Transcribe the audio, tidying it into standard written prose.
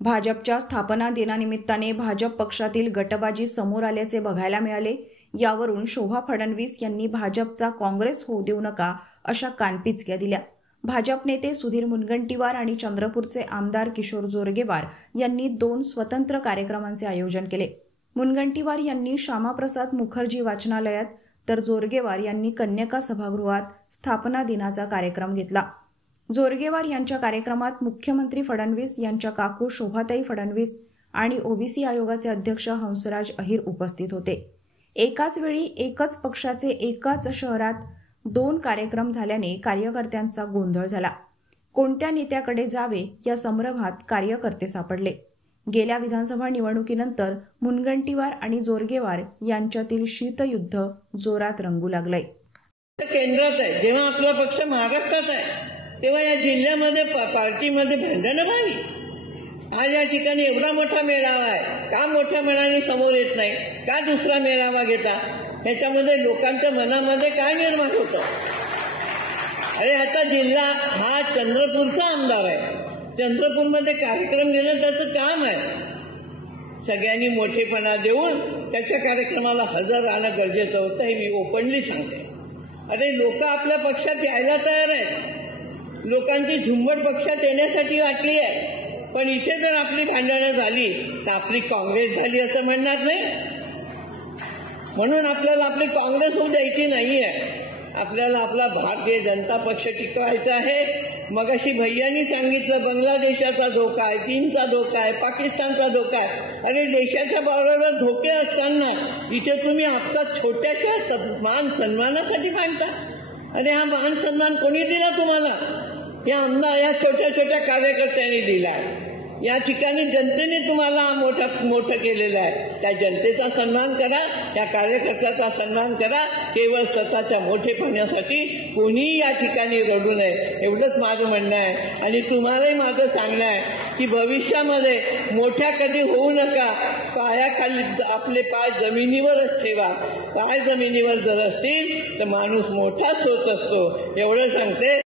भाजपच्या स्थापना दिनानिमित्ताने भाजप पक्षातील गटबाजी समोर आल्याचे बघायला मिळाले। यावरून शोभा फडणवीस यांनी भाजपचा काँग्रेस होऊ देऊ नका अशा कानपिचक्या दिल्या। भाजप नेते सुधीर मुनगंटीवार आणि चंद्रपूरचे आमदार किशोर जोरगेवार यांनी 2 स्वतंत्र कार्यक्रमांचे आयोजन केले। मुनगंटीवार यांनी श्यामाप्रसाद मुखर्जी वाचनालयात तर जोरगेवार यांनी कन्यका सभागृहात स्थापना दिनाचा कार्यक्रम घेतला। जोरगेवार यांच्या कार्यक्रमात मुख्यमंत्री फडणवीस यांच्या काकू शोभाताई फडणवीस आणि ओबीसी आयोगाचे अध्यक्ष हंसराज अहिर उपस्थित होते। एकाच वेळी एकच पक्षाचे एकाच शहरात 2 कार्यक्रम झाल्याने कार्यकर्त्यांचा गोंधळ झाला। कोणत्या नेत्याकडे जावे या संभ्रमात कार्यकर्ते सापडले। गेल्या विधानसभा निवडणुकीनंतर मुनगंटीवार आणि जोरगेवार यांच्यातील शीतयुद्ध जोरात रंगू लागलंय। केंद्रात आहे, जेव्हा आपला पक्ष महाराष्ट्रात आहे तेव्हा या जिल्ह्यामध्ये पार्टीमध्ये भांडणं व्हावी। आज या ठिकाणी एवढा मोठा मेळावा आहे, का मोठ्या मनाने समोर येत नाही, का दुसरा मेळावा घेता? ह्याच्यामध्ये लोकांच्या मनामध्ये काय निर्माण होतं? अरे आता जिल्हा हा चंद्रपूरचा आमदार आहे, चंद्रपूरमध्ये कार्यक्रम घेणं त्याचं काम आहे। सगळ्यांनी मोठेपणा देऊन त्याच्या कार्यक्रमाला हजर राहणं गरजेचं होतं, हे मी ओपनली सांगते। अरे लोक आपल्या पक्षात यायला तयार आहेत, लोकांची झुंबड पक्षात येण्यासाठी वाटली आहे, पण इथे जर आपली भांडणं झाली तर आपली काँग्रेस झाली असं म्हणणार नाही। म्हणून आपल्याला आपली काँग्रेस होऊ द्यायची नाहीये, आपल्याला आपला भारतीय जनता पक्ष टिकवायचा आहे। मगाशी भैयांनी सांगितलं बांगलादेशाचा धोका आहे, चीनचा धोका आहे, पाकिस्तानचा धोका आहे। अरे देशाच्या बरोबर धोके असताना इथे तुम्ही आपला छोट्याशा मान सन्मानासाठी मांडता। अरे हा मान सन्मान कोणी दिला तुम्हाला? या या छोट्या छोट्या कार्यकर्त्यांनी दिला। या ठिकाणी जनतेने तुम्हाला मोठं केलेलं आहे, त्या जनतेचा सन्मान करा, त्या कार्यकर्त्याचा सन्मान करा। केवळ स्वतःच्या मोठेपणासाठी कोणीही या ठिकाणी रडू नये, एवढंच माझं म्हणणं आहे। आणि तुम्हालाही माझं सांगणं आहे की भविष्यामध्ये मोठ्या कधी होऊ नका, पायाखाली आपले पाय जमिनीवरच ठेवा। पाय जमिनीवर जर असतील तर माणूस मोठाच होत असतो, एवढं सांगते।